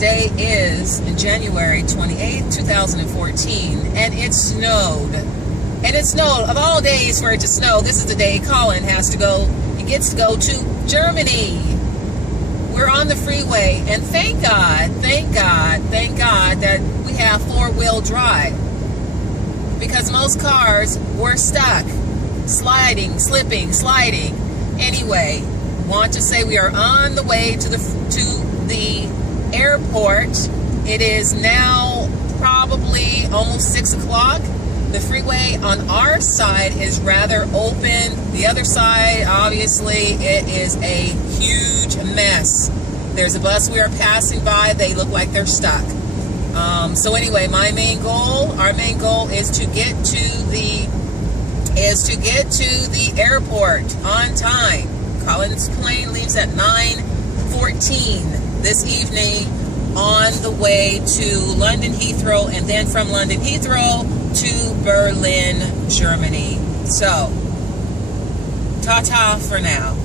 Today is January 28th, 2014, and it snowed. And it snowed. Of all days for it to snow, this is the day Colin has to go. He gets to go to Germany. We're on the freeway, and thank God that we have four-wheel drive, because most cars were stuck, slipping. Anyway, want to say we are on the way to the airport. It is now probably almost 6 o'clock. The freeway on our side is rather open. The other side, obviously, it is a huge mess. There's a bus we are passing by. They look like they're stuck. So anyway, our main goal is to get to the airport on time. Colin's plane leaves at 9:14 this evening, on the way to London Heathrow, and then from London Heathrow to Berlin, Germany. So, ta-ta for now.